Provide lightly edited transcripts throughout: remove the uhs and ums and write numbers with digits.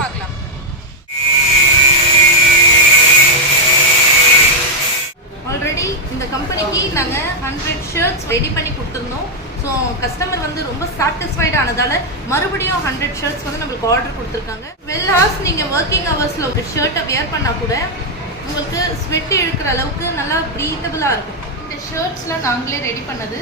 பார்க்கலாம். ஆல்ரெடி இந்த கம்பெனிக்கு நாங்கள் 100 ஷர்ட்ஸ் ரெடி பண்ணி கொடுத்துருந்தோம். ஸோ கஸ்டமர் வந்து ரொம்ப சாட்டிஸ்ஃபைட் ஆனதால மறுபடியும் 100 ஷர்ட்ஸ் வந்து நம்மளுக்கு ஆர்டர் கொடுத்துருக்காங்க. 12 hours நீங்கள் ஒர்க்கிங் ஹவர்ஸில் ஒரு ஷர்ட்டை வியர் பண்ணால் கூட உங்களுக்கு ஸ்வெட் இழுக்கிற அளவுக்கு நல்லா ப்ரீத்தபிளாக இருக்கும். இந்த ஷர்ட்ஸ்லாம் நாங்களே ரெடி பண்ணது.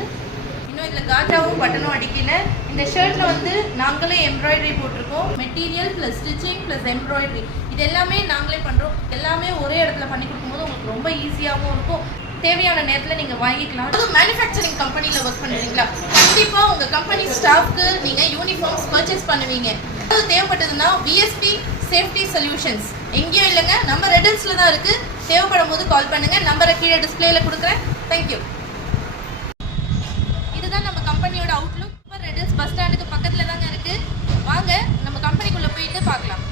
இன்னும் இதில் காஜாவும் பட்டனும் அடிக்கல. இந்த ஷர்ட்டில் வந்து நாங்களே எம்ப்ராய்டரி போட்டிருக்கோம். Material plus stitching plus embroidery இது எல்லாமே நாங்களே பண்ணுறோம். எல்லாமே ஒரே இடத்துல பண்ணி கொடுக்கும்போது உங்களுக்கு ரொம்ப ஈஸியாகவும் இருக்கும். தேவையான நேரத்தில் நீங்கள் வாங்கிக்கலாம். அதுவும் மேனுஃபேக்சரிங் கம்பெனியில் ஒர்க் பண்ணுறீங்களா, கண்டிப்பாக உங்கள் கம்பெனி ஸ்டாஃப்க்கு நீங்கள் யூனிஃபார்ம்ஸ் பர்ச்சேஸ் பண்ணுவீங்க. அது தேவைப்பட்டதுன்னா விஎஸ்பி சேஃப்டி சொல்யூஷன்ஸ் எங்கேயும் இல்லைங்க, நம்ம ரெடல்ஸில் தான் இருக்குது. தேவைப்படும் போது கால் பண்ணுங்கள். நம்பரை கீழே டிஸ்பிளேல கொடுக்குறேன். தேங்க்யூ. இதுதான் நம்ம கம்பெனியோட அவுட்லுக். ரெடல்ஸ் பஸ் ஸ்டாண்டுக்கு பக்கத்தில் தாங்க இருக்குது. வாங்க நம்ம கம்பெனிக்குள்ளே போயிட்டு பார்க்கலாம்.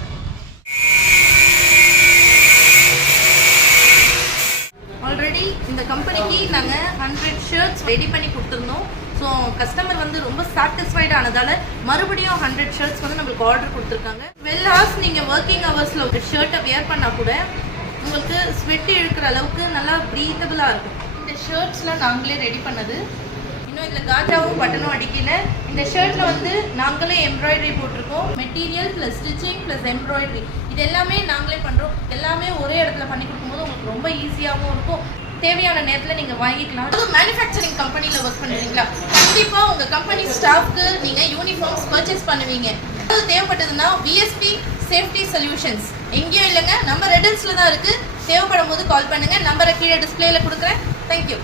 ஆல்ரெடி இந்த கம்பெனிக்கு நாங்கள் 100 ஷர்ட்ஸ் ரெடி பண்ணி கொடுத்துருந்தோம். ஸோ கஸ்டமர் வந்து ரொம்ப சாட்டிஸ்ஃபைட் ஆனதால மறுபடியும் 100 ஷர்ட்ஸ் வந்து நம்மளுக்கு ஆர்டர் கொடுத்துருக்காங்க. 12 hours நீங்கள் ஒர்க்கிங் ஹவர்ஸில் ஒரு ஷர்ட்டை வியர் பண்ணால் கூட உங்களுக்கு ஸ்வெட் இழுக்கிற அளவுக்கு நல்லா ப்ரீத்தபிளாக இருக்கும். இந்த ஷர்ட்ஸ்லாம் நாங்களே ரெடி பண்ணது. இன்னும் இதில் காஜாவும் பட்டனும் அடிக்கல. இந்த ஷர்ட்டில் வந்து நாங்களே எம்ப்ராய்டரி போட்டிருக்கோம். Material plus stitching plus embroidery இது எல்லாமே நாங்களே பண்ணுறோம். எல்லாமே ஒரே இடத்துல பண்ணி கொடுக்கும்போது உங்களுக்கு ரொம்ப ஈஸியாகவும் இருக்கும். தேவையான நேரத்தில் நீங்கள் வாங்கிக்கலாம். அதுவும் மேனுஃபேக்சரிங் கம்பெனியில் ஒர்க் பண்ணுறீங்களா, கண்டிப்பாக உங்கள் கம்பெனி ஸ்டாஃப்க்கு நீங்கள் யூனிஃபார்ம்ஸ் பர்ச்சேஸ் பண்ணுவீங்க. அது தேவைப்பட்டதுன்னா விஎஸ்பி சேஃப்டி சொல்யூஷன்ஸ் எங்கேயும் இல்லைங்க, நம்ம ரெடல்ஸில் தான் இருக்குது. தேவைப்படும் போது கால் பண்ணுங்கள். நம்பரை கீழே டிஸ்பிளேல கொடுக்குறேன். தேங்க்யூ.